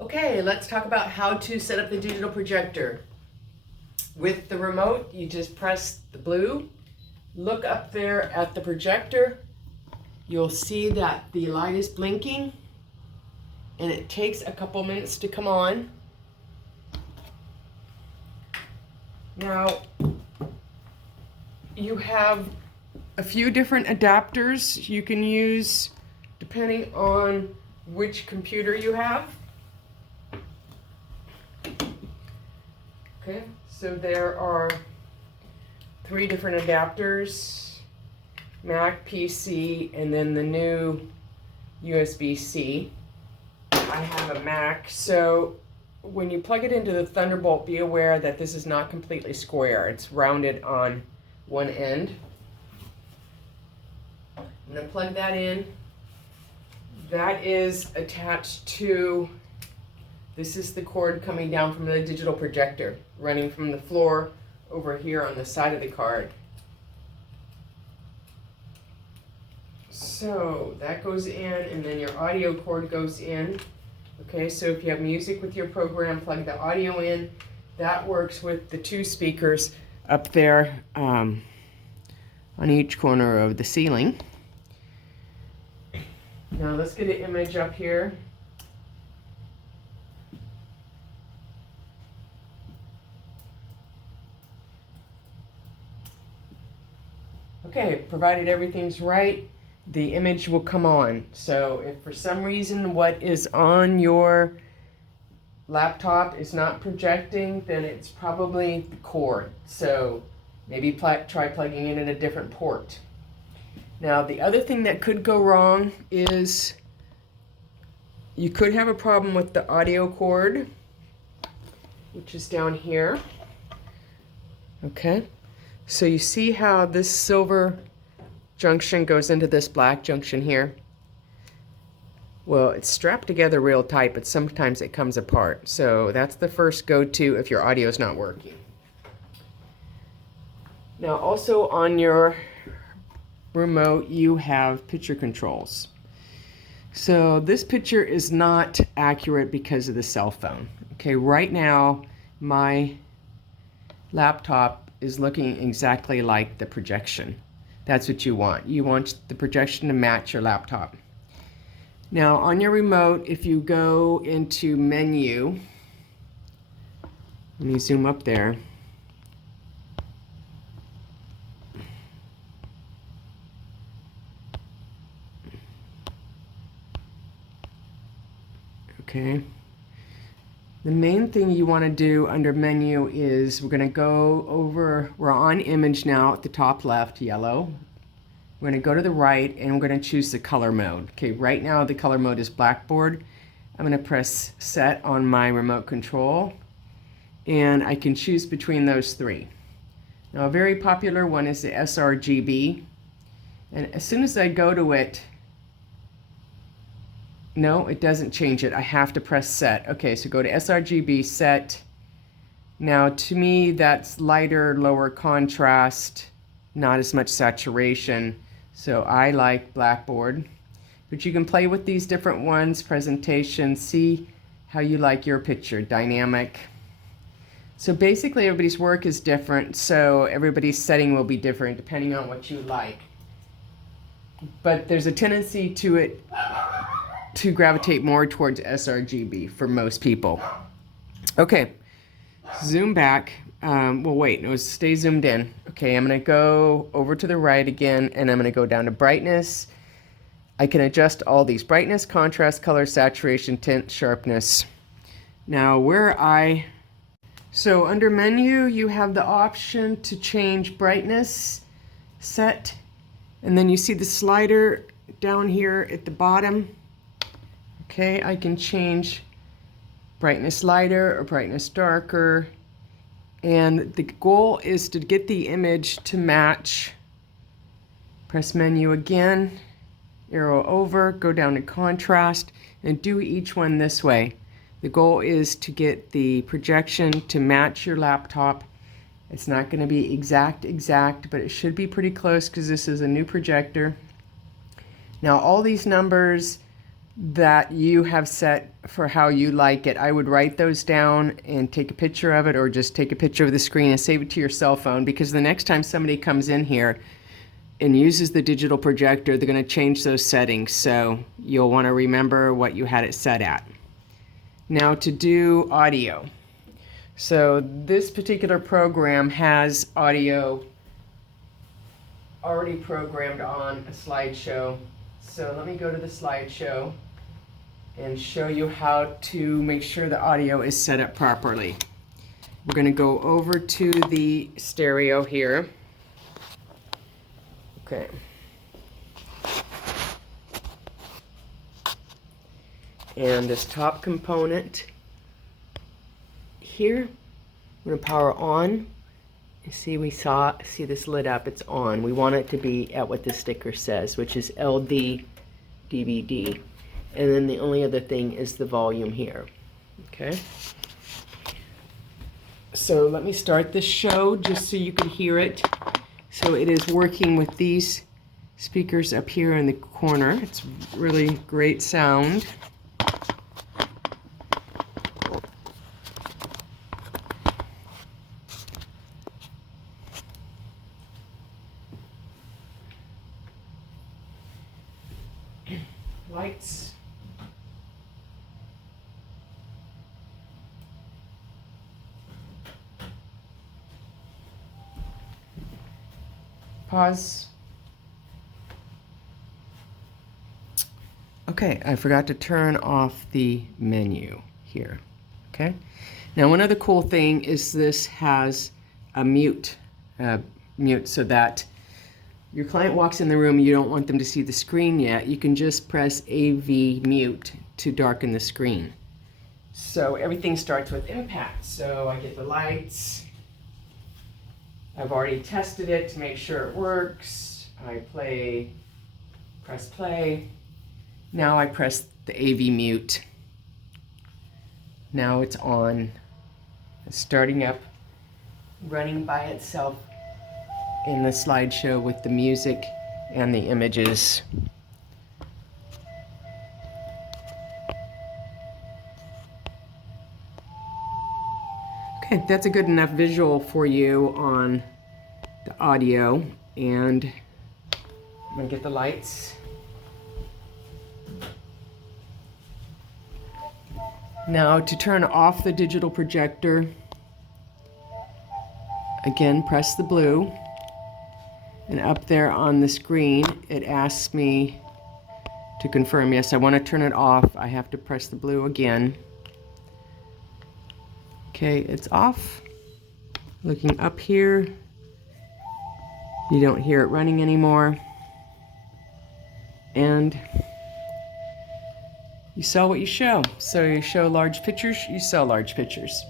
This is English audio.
Okay, let's talk about how to set up the digital projector. With the remote, you just press the blue, look up there at the projector. You'll see that the light is blinking and it takes a couple minutes to come on. Now, you have a few different adapters you can use depending on which computer you have. Okay, so there are 3 different adapters: Mac, PC, and then the new USB-C. I have a Mac, so when you plug it into the Thunderbolt, be aware that this is not completely square. It's rounded on one end. I'm going to plug that in. That is attached to, this is the cord coming down from the digital projector, running from the floor over here on the side of the card. So that goes in, and then your audio cord goes in. Okay, so if you have music with your program, plug the audio in. That works with the 2 speakers up there on each corner of the ceiling. Now let's get an image up here. Okay, provided everything's right, the image will come on. So if for some reason what is on your laptop is not projecting, then it's probably the cord. So maybe try plugging in at a different port. Now the other thing that could go wrong is you could have a problem with the audio cord, which is down here. Okay, so you see how this silver junction goes into this black junction here? Well, it's strapped together real tight, but sometimes it comes apart. So that's the first go-to if your audio is not working. Now also on your remote, you have picture controls. So this picture is not accurate because of the cell phone. Okay, right now my laptop is looking exactly like the projection. That's what you want. You want the projection to match your laptop. Now on your remote, if you go into menu, let me zoom up there. Okay. The main thing you want to do under menu is we're going to go over, we're on image now at the top left, yellow. We're going to go to the right and we're going to choose the color mode. Okay, right now the color mode is blackboard. I'm going to press set on my remote control and I can choose between those 3. Now a very popular one is the sRGB, and as soon as I go to it, no, it doesn't change it. I have to press set. Okay, so go to sRGB, set. Now to me that's lighter, lower contrast, not as much saturation. So I like blackboard. But you can play with these different ones, presentation, see how you like your picture, dynamic. So basically everybody's work is different, so everybody's setting will be different depending on what you like. But there's a tendency to it to gravitate more towards sRGB for most people. Okay, zoom back. Well, wait, no, stay zoomed in. Okay, I'm gonna go over to the right again, and I'm gonna go down to brightness. I can adjust all these: brightness, contrast, color, saturation, tint, sharpness. Now so under menu, you have the option to change brightness, set, and then you see the slider down here at the bottom. Okay, I can change brightness lighter or brightness darker. And the goal is to get the image to match. Press menu again, arrow over, go down to contrast, and do each one this way. The goal is to get the projection to match your laptop. It's not going to be exact, but it should be pretty close because this is a new projector. Now all these numbers that you have set for how you like it. I would write those down and take a picture of it, or just take a picture of the screen and save it to your cell phone, because the next time somebody comes in here and uses the digital projector, they're going to change those settings. So you'll want to remember what you had it set at. Now to do audio. So this particular program has audio already programmed on a slideshow. So let me go to the slideshow and show you how to make sure the audio is set up properly. We're going to go over to the stereo here. Okay. And this top component here, we're going to power on. You see, see this lit up, it's on. We want it to be at what the sticker says, which is LD DVD. And then the only other thing is the volume here. Okay. So let me start this show just so you can hear it. So it is working with these speakers up here in the corner. It's really great sound. Lights. Pause. Okay, I forgot to turn off the menu here. Okay. Now one other cool thing is this has a mute so that your client walks in the room, you don't want them to see the screen yet, you can just press AV mute to darken the screen. So everything starts with impact. So I get the lights. I've already tested it to make sure it works. I press play. Now I press the AV mute. Now it's on. It's starting up, running by itself in the slideshow with the music and the images. Okay, that's a good enough visual for you on the audio. And I'm gonna get the lights. Now to turn off the digital projector, again, press the blue. And up there on the screen, it asks me to confirm, yes, I want to turn it off. I have to press the blue again. Okay, it's off. Looking up here, you don't hear it running anymore. And you sell what you show. So you show large pictures, you sell large pictures.